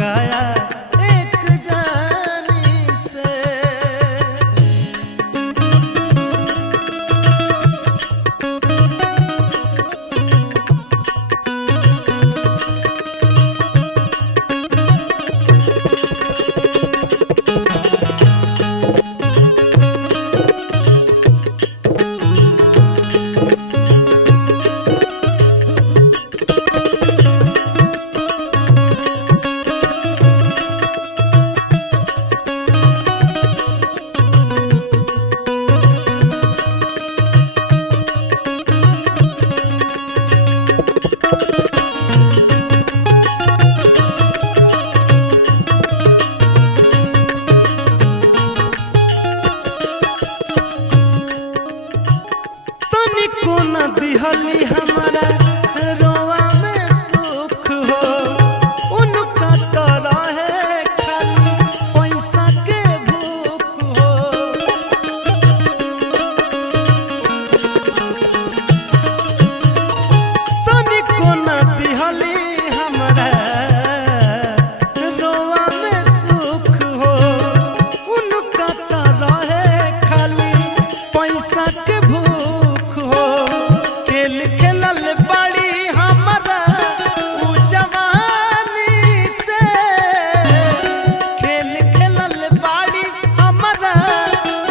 काया एक जानी से। न दिहली हमारा रोवा में सुख हो, उनका तो रहे खाली पैसा के भूख हो। तनिको न दिहली हमारा रोवा में सुख हो, उनका तो रहे खाली पैसा के भूख हो। खेल खेलल बड़ी हमारा उ जवानी से, खेल खेलल बड़ी हमारा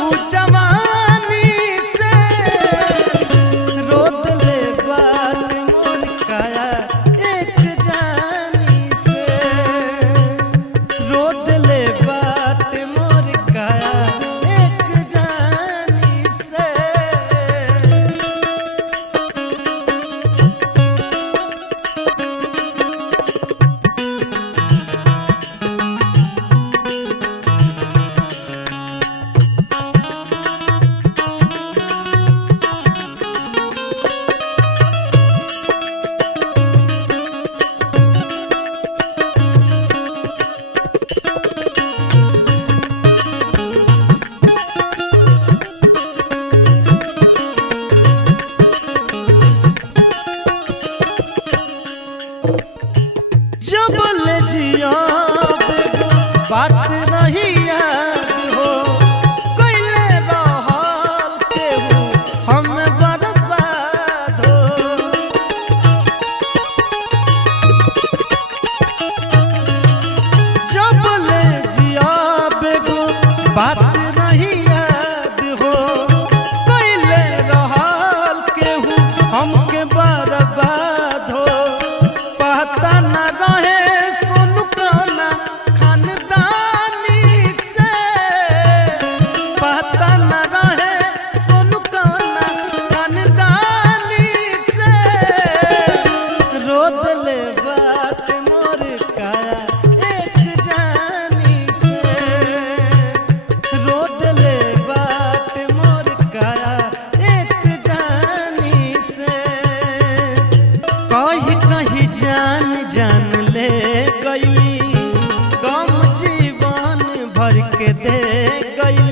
उ जवानी से। रोद ले बात मोर काया एक जानी से, रोद ले बात मोर काया एक जानी से। जब ले जिया बात रही याद हो, कैले रहल केहू हम बर्बाद हो। जब ले जिया बात रही याद हो, कैले रहल केहू हमके बर्बाद हो। पता न रहे सोनू काना खानदानी से, पता न रहे सोनू काना खानदानी से। रोद ले बात मोर काया एक जानी से, रोद ले बात मोर काया एक जानी से। कहीं कहीं जान जान ले गई, गम जीवन भर के दे गई।